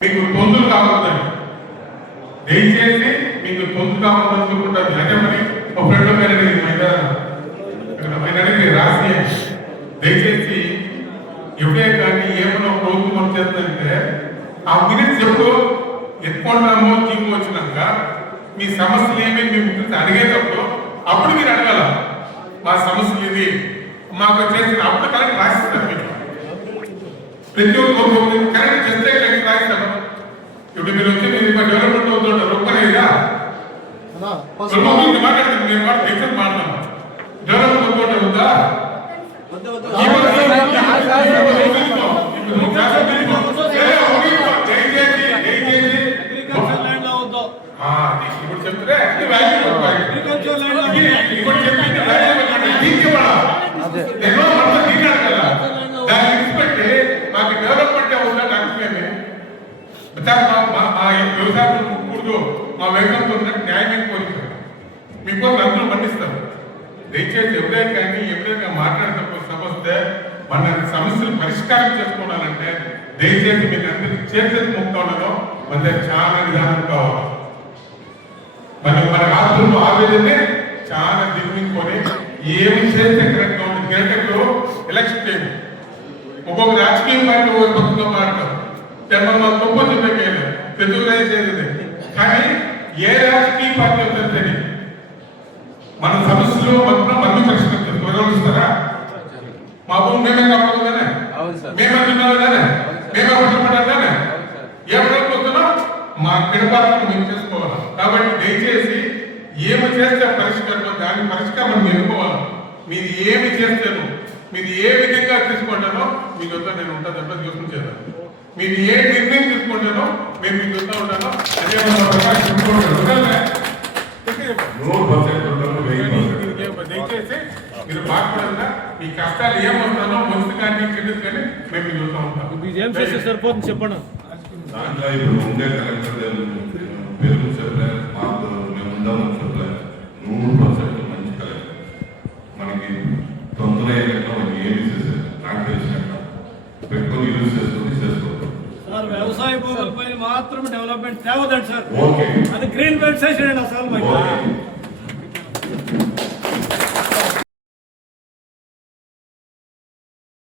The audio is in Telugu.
మీకు తొందర కాకూడదని దయచేసి మీకు తొందర కాకూడదని చూసుకుంటారు. అంటే మరి ఒక ఫ్రెండ్ మీద రాసి దయచేసి ఎవరే కానీ ఏమైనా ప్రభుత్వం చేస్తుందంటే ఆ మినిట్స్ ఎప్పుడు ఎత్తుకుంటామో జీవో వచ్చినాక మీ సమస్యలు ఏమి మేము అడిగేటప్పుడు అప్పుడు మీరు అడగాల మా సమస్యలు ఇది మాకు వచ్చేసి అప్పుడు కరెక్ట్ రాసిస్తారు. మీకు ప్రతి ఒక్క కరెక్ట్ చేస్తే కరెక్ట్ రాయిస్తారు. ఇప్పుడు మీరు వచ్చి మీరు డెవలప్మెంట్ అవుతుంటారు ఒక్కనేదా మాట్లాడుతుంది నేను మాట్లాడతాను డెవలప్మెంట్ అవుతుంటా ఉందా ఇప్పుడు చెప్తే దాన్ని విడిచిపెట్టి మాకు డెవలప్మెంట్ అవుతుందా నాకు మా వ్యవసాయం కూడదు మా వేగంతో న్యాయమైన కోరిక మీకోసం అందరూ పండిస్తారు. దయచేసి ఎవరైనా మాట్లాడేటప్పుడు సమస్య మన సమస్యలు పరిష్కారం చేసుకోవాలంటే దయచేసి మీకు అందరికి చేతులకు ముక్తా ఉండడం మన చాలా విధానం కావాలి. మన ఆత్మలు ఆవేదనే చాలా దిగుకొని ఏమి చేస్తే కరెక్ట్గా ఉంటుంది. గంటకు ఎలక్షన్ టైం ఒక్కొక్క రాజకీయ పార్టీ పక్కగా మాట్లాడతారు. మనం తప్పు చెప్పేది ప్రతిదీ కానీ ఏ రాజకీయ పార్టీ వస్తుంది మన సమస్యలు మంది పరిష్కరిస్తారా? మా భూమి మేమే కాపాడు కానీ మేమే తిన్నాడు కానీ మేమే పట్టుకుంటాం కానీ ఏ ప్రభుత్వం వస్తున్నా మా పిడపాలను మేము చేసుకోవాలి. కాబట్టి దయచేసి ఏమి చేస్తే పరిష్కారం దాని పరిష్కారం మేము ఎన్నుకోవాలి. మీరు ఏమి చేస్తాను మీరు ఏ విధంగా తీసుకుంటానో మీకు వద్ద నేను ఉంటాను తప్ప చూసుకుంటాను. మీరు ఏ నిర్ణయం తీసుకుంటానో మేము మీకు వస్తూ ఉంటానో అదే దయచేసి మీరు మాట్లాడాలా మీ కష్టాలు ఏమవుతానో మంచి కానీ చెడు కానీ మేము మీకు వస్తూ ఉంటాం. సరిపోతుంది చెప్పండి. దాంట్లో ఇప్పుడు ఉండే కలెక్టర్ పేరు చెప్పలే మాకు మేము ఉందామని చెప్పలే 100% మంచి కలెక్టర్ మనకి తొందర అయినట్టు మనకి ఏమి చేసేది నాకు తెలిసినట్టు పెట్టుకొని యూజ్ చేసుకొని చేసుకోవాలి. సార్ వ్యవసాయ భూములపై మాత్రం డెవలప్మెంట్ తేవదండి సార్. ఓకే అది గ్రీన్ బెల్ట్ చేసేయండి అసలు.